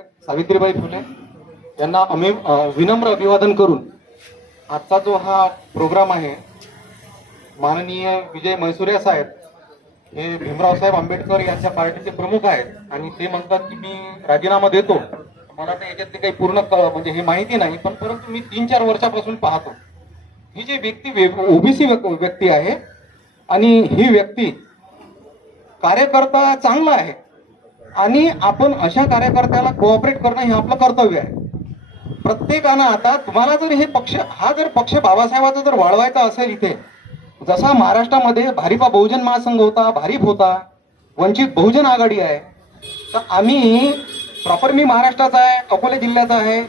सावित्रीबाई फुले यांना आम्ही विनम्र अभिवादन करून आजचा जो हा प्रोग्राम आहे, माननीय विजय मैसुरिया साहेब हे भीमराव साहेब आंबेडकर यांच्या पार्टीचे प्रमुख आहेत आणि ते म्हणतात की मी राजीनामा देतो. मला तर याच्यातली काही पूर्ण म्हणजे हे माहिती नाही, पण परंतु मी 3-4 वर्षापासून पाहतो ही जी व्यक्ती ओबीसी व्यक्ती आहे आणि ही व्यक्ती कार्यकर्ता चांगला आहे आणि आपण अशा कार्यकर्त्याला कोऑपरेट करणं हे आपलं कर्तव्य आहे. प्रत्येकानं आता तुम्हाला जर हे पक्ष हा जर पक्ष बाबासाहेबांचा जर वाढवायचा असेल, इथे जसा महाराष्ट्रामध्ये भारिपा बहुजन महासंघ होता, भारिप होता, वंचित बहुजन आघाडी आहे, तर आम्ही प्रॉपर मी महाराष्ट्राचा आहे, अकोला जिल्ह्याचा आहे,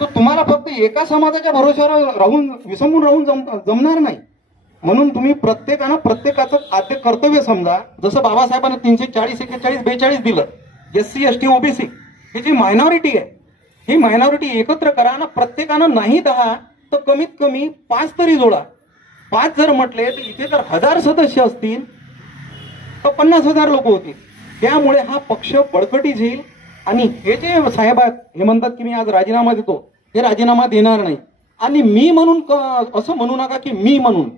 तर तुम्हाला फक्त एका समाजाच्या भरोश्यावर राहून विसंबून राहून जमणार नाही. म्हणून तुम्ही प्रत्येकानं प्रत्येकाचं आद्य कर्तव्य समजा. जसं बाबासाहेबांना 340, 41, 42 दिलं, SC ST OBC ही जी मायनॉरिटी आहे, ही मायनॉरिटी एकत्र करा ना. प्रत्येकानं नाही 10 तर कमीत कमी 5 तरी जोडा. 5 जर म्हटले तर इथे जर 1000 सदस्य असतील तर 50,000 लोक होतील. त्यामुळे हा पक्ष बळकटी येईल. आणि हे जे साहेब आहेत हे म्हणतात की मी आज राजीनामा देतो, हे राजीनामा देणार नाही. आणि मी म्हणून असं म्हणू नका की मी म्हणून.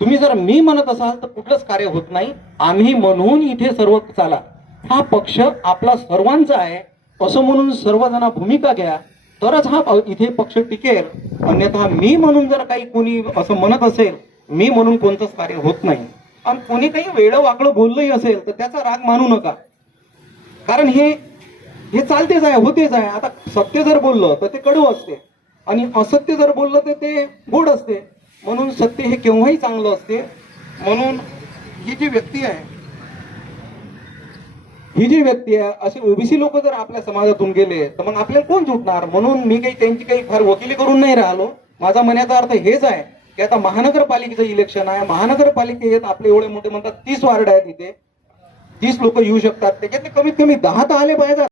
तुम्ही जर मी म्हणत असाल तर कुठलंच कार्य होत नाही. आम्ही म्हणून इथे सर्व चाला. हा पक्ष आपला सर्वांचा आहे असं म्हणून सर्वजण भूमिका घ्या, तरच हा इथे पक्ष टिकेल. अन्यथा मी म्हणून जर काही कोणी असं म्हणत असेल, मी म्हणून कोणतंच कार्य होत नाही. आणि कोणी काही वेळं वाकडं बोललंही असेल तर त्याचा राग मानू नका, कारण हे चालतेच आहे, होतेच आहे. आता सत्य जर बोललं तर ते कडू असते आणि असत्य जर बोललं तर ते गोड असते. म्हणून सत्य हे केव्हाही चांगलं असते. म्हणून ही जी व्यक्ती आहे असे ओबीसी लोक जर आपल्या समाजातून गेले तर मग आपल्याला कोण सुटणार. म्हणून मी काही त्यांची काही फार वकिली करून नाही राहिलो. माझा म्हणण्याचा अर्थ हेच आहे की आता महानगरपालिकेचं इलेक्शन आहे. महानगरपालिकेत आपले एवढे मोठे म्हणतात 30 वार्ड आहेत, इथे 30 लोक येऊ शकतात. त्याच्यातले कमीत कमी 10 तर आले पाहिजे.